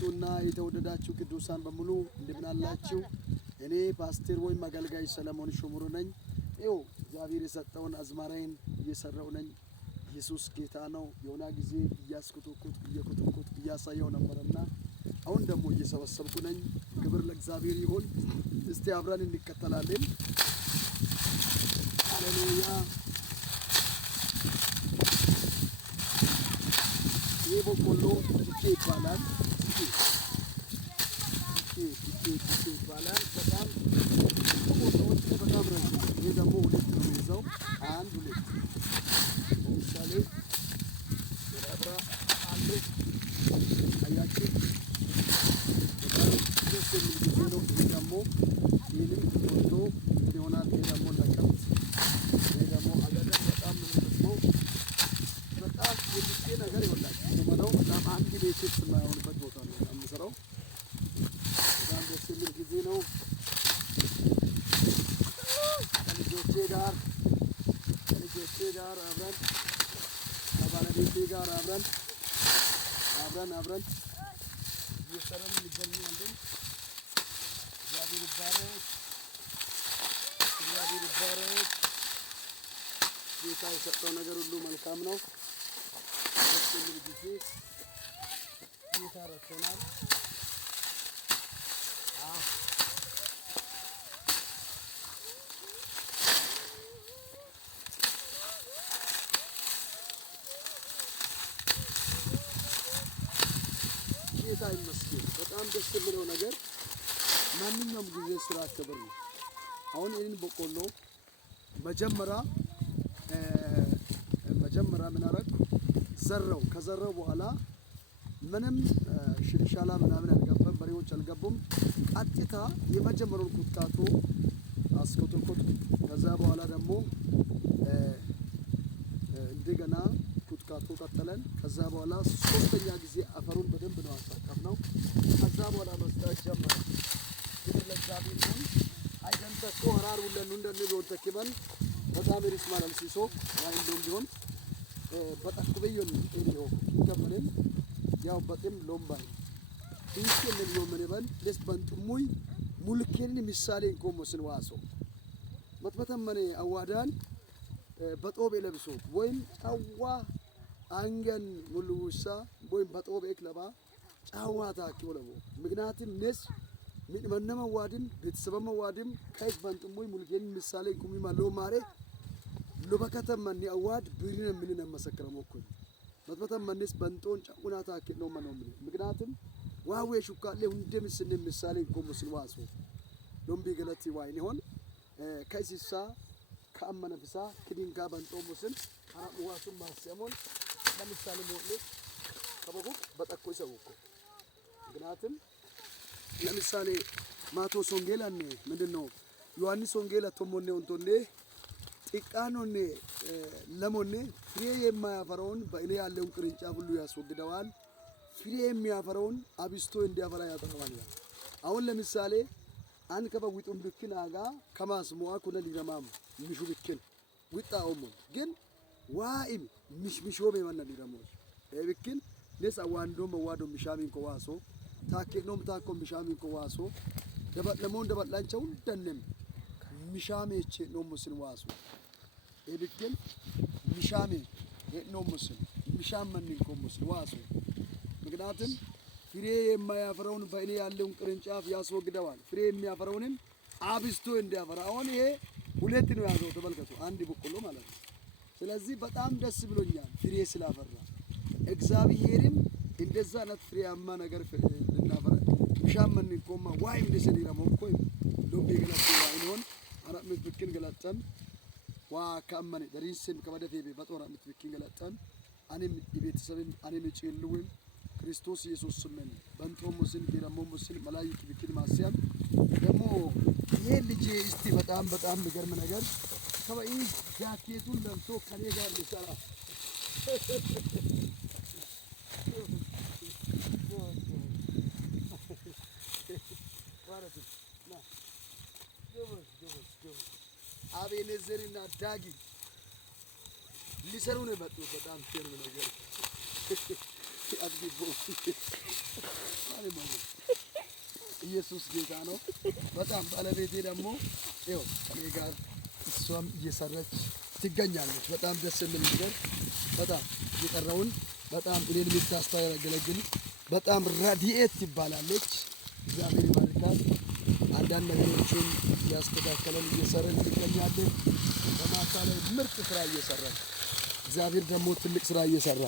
የተከበራችሁና የተወደዳችሁ ቅዱሳን በሙሉ እንደምን አላችሁ? እኔ ፓስተር ወይም አገልጋይ ሰለሞን ሹምሩ ነኝ። ይኸው እግዚአብሔር የሰጠውን አዝማራዬን እየሰራው ነኝ። ኢየሱስ ጌታ ነው። የሆነ ጊዜ እየኮተኮትኩ እያሳየው ነበርና አሁን ደግሞ እየሰበሰብኩ ነኝ። ክብር ለእግዚአብሔር ይሁን። እስቲ አብረን እንከተላለን። ሃሌሉያ። ይሄ በቆሎ ዱቄ ይባላል። ዱቄ ይባላል። በጣም በቆሎዎች በጣም ረጅም። ይሄ ደግሞ ሁለት ነው የሚይዘው። አንድ ሁለት ለምሳሌ የራብራ አንድ አያችሁ በጣም ደስ የሚል ጊዜ ነው። ይሄ ደግሞ ይህንም ወጥቶ ይሆናል። ይሄ ደግሞ ለቀምት፣ ይሄ ደግሞ አገዳ በጣም ነው በጣም የዱቄ ነገር ይወላል ነው። በጣም አንድ ቤት የማይሆንበት ቦታ ነው የምሰራው። በጣም ደስ የሚል ጊዜ ነው። ከልጆቼ ጋር አብረን ከባለቤቴ ጋር አብረን እየሰራን እንገኛለን። እግዚአብሔር ይባረክ። ጌታ የሰጠው ነገር ሁሉ መልካም ነው። ደስ የሚል ጊዜ ጌታ ረድቶናል። ጌታ ይመስገን። በጣም ደስ የሚለው ነገር ማንኛውም ጊዜ ስራ ክብር ነው። አሁን ይህን በቆሎ መጀመሪያ ምን አደረኩ? ዘራው። ከዘራው በኋላ ምንም ሽልሻላ ምናምን አልገባም፣ በሬዎች አልገቡም። ቀጥታ የመጀመሪያውን ኩትካቶ አስኮተኮት። ከዛ በኋላ ደግሞ እንደገና ኩትካቶ ቀጠለን። ከዛ በኋላ ሶስተኛ ጊዜ አፈሩን በደንብ ነው አሳቀፍነው። ከዛ በኋላ መስጠት ጀመረ። ክብር ለእግዚአብሔር ይሁን። አይደንተኮ ሀራር ሁለን እንደነው ተከበን በጣም ሪስማል አልሲሶ ዋይንዶም ቢሆን በጣኩበየን ኤሪዮ እንደምን ያው በጣም ሎምባይ እንትን ነው ምንበል ለስ በንጥሙይ ሙልኬን ምሳሌ እንቆሞስን ዋሶ መጥበተመኔ አዋዳን በጦብ ለብሶ ወይም ጫዋ አንገን ሙሉውሳ ወይም በጦብ ኤክለባ ጫዋታ ኪወለቦ ምክንያቱም ነስ ምንመነመ ዋድም ቤተሰበመ ዋድም ከይስ በንጥሙይ ሙልኬን ምሳሌ እንቆሚ ማሎ ማሬ ሎበከተመኒ አዋድ ብሪነ ምንነ መሰከረም እኮ መጥበተመንስ በንጦን ጫውናታ ከነው ማነው ምክንያቱም ዋዌ ሹካለ እንደምስነ ምሳሌ እንቆሞስን ዋሶ ሎምቢ ገለቲ ዋይን ይሆን ከይስሳ ከአመነፍሳ ክዲንጋ በንጦሞስን አራዋሱን ማሰሞን ለምሳሌ ሞለ ከበቡ በጠቆ ይሰውኩ ምክንያቱም ለምሳሌ ማቴዎስ ወንጌላን ምንድነው ዮሐንስ ወንጌላ ቶሞኔ ወንቶኔ ጢቃኖኔ ለሞኔ ፍሬ የማያፈራውን በእኔ ያለውን ቅርንጫፍ ሁሉ ያስወግደዋል፣ ፍሬ የሚያፈራውን አብስቶ እንዲያፈራ ያጠፋዋል። አሁን ለምሳሌ አንከበ ዊጡም ብክን አጋ ከማስሞአ ኩነ ሊረማም ምሹ ብክን ዊጣውም ግን ዋኢም ምሽምሾም የማነ ሊረሞስ ብክን ለስ አዋንዶም ዋዶ ምሻሚን ኮዋሶ ታከኖም ታኮ ምሻሚን ኮዋሶ ደበለሞን ደበላንቸው እንደነም ምሻሜቼ ነው ሙስን ዋሶ ብክን ምሻሜ ነው ሙስን ምሻመን እንኮሙስን ዋሶ ምክንያቱም ፍሬ የማያፈራውን በእኔ ያለውን ቅርንጫፍ ያስወግደዋል፣ ፍሬ የሚያፈራውንም አብስቶ እንዲያፈራ። አሁን ይሄ ሁለት ነው ያዘው ተመልከቱ፣ አንድ በቆሎ ማለት ነው። ስለዚህ በጣም ደስ ብሎኛል ፍሬ ስላፈራ። እግዚአብሔርም እንደዛ አይነት ፍሬያማ ነገር ልናፈራ ምሻመን እንኮማ ዋይ እንደሰሊራ ሞኮይ ሎቤ ገላጭ ዋይኖን አራት ምትብክን ገላጨም ዋ ካመነ ደሪስን ከበደፌ በጦራ ምትብክን ገላጨም አኔም ቤተሰብም አኔም ጭልውም ክርስቶስ ኢየሱስ ስምን በንጦሞስን ጌራሞሞስን መላእክት ብክን ማስያም ደግሞ ይሄ ልጅ እስቲ በጣም የሚገርም ነገር ከበይ ጃኬቱን ለብሶ ከኔ ጋር ሊሰራ አቤኔዘርና ዳጊ ሊሰሩ ነው የመጡት። በጣም ፌር ነገር አድርጎ ኢየሱስ ጌታ ነው። በጣም ባለቤቴ ደግሞ ይኸው እኔ ጋር እሷም እየሰራች ትገኛለች። በጣም ደስ የሚል ነገር በጣም የቀረውን በጣም እኔን የምታስተናግድ በጣም ረድኤት ትባላለች። እግዚአብሔር ይባርካት። አንዳንድ ነገሮችን ያስተካከለን እየሰራን ትገኛለች። በማታ ላይ ምርጥ ስራ እየሰራን እግዚአብሔር ደግሞ ትልቅ ስራ እየሰራ